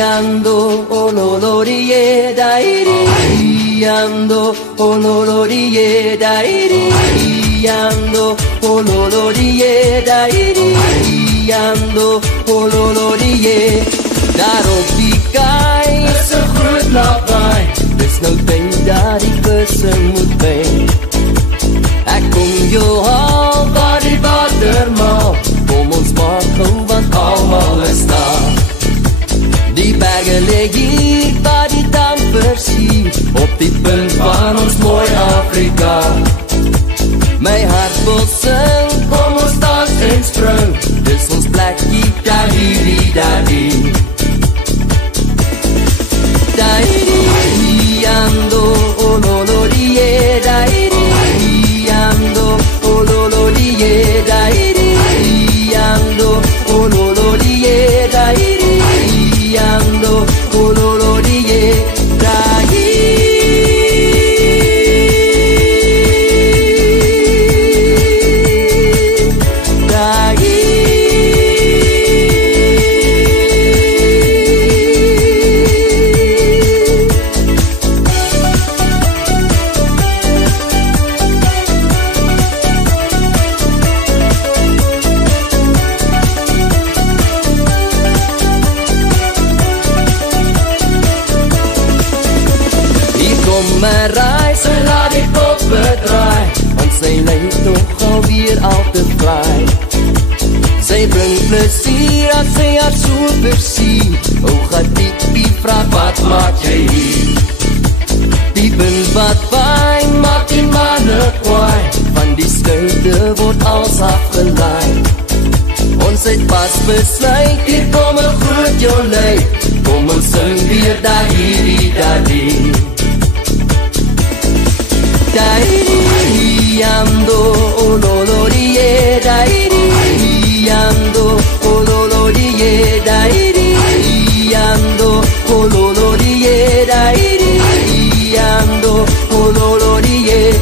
Ando onolorie dairi ando onolorie dairi ando onolorie dairi ando onolorie daarop die kei is 'n groot lawaai dis nou tyd dat die kussing moet wees ek kom jou haal by die watermaal kom ons maak gou want almal is daar die berge lê hier by die Dampersie op die punt van ons mooi Afrika my hart wil sing kom ons dans en spring dis ons plekkie da-di-di-da-di dairi ando ololorie dairi ando ololorie dairi ando ololorie dairi ando ololorie dairi maar reis en laat die kop bedraai want sy lyk toch alweer al te vry sy bring plesier as sy haar so versier o gaat die vraag wat maak jy hier die wind wat waai maak die manne kwaai van die skuilte word als afgelaai ons het pas besluit hier kom 'n groot jolei kom ons sing weer da-di-di-da-di dairi ando ololorie dairi ando ololorie dairi ando ololorie dairi ando ololorie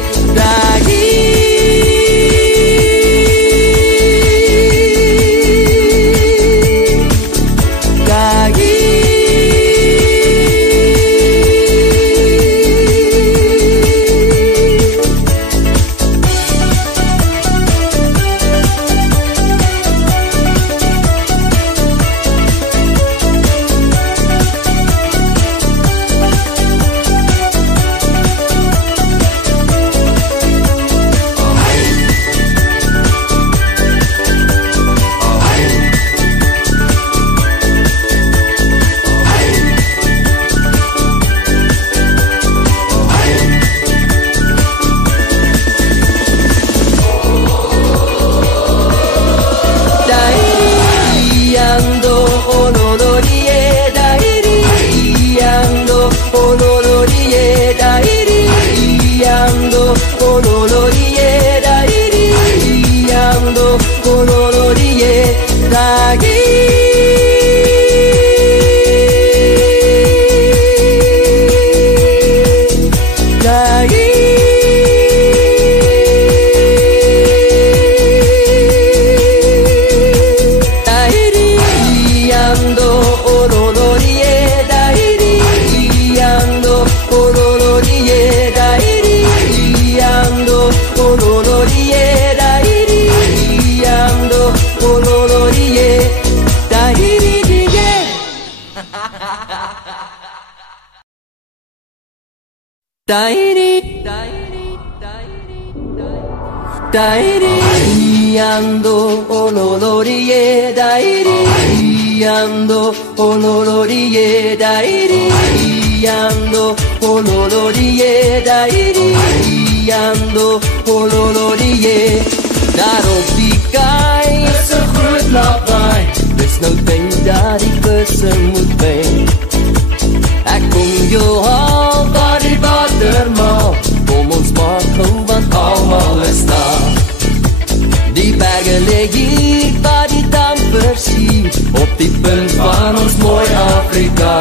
dairi dairi ando ololorie dairi ando ololorie dairi ando ololorie dairi ando ololorie daarop die kei is 'n groot lawaai dis nou tyd dat die kussing moet wees ek kom jou haal by die watermaal kom ons maak gou want almal is daar die berge lê hier by die Dampersie op die punt van ons mooi Afrika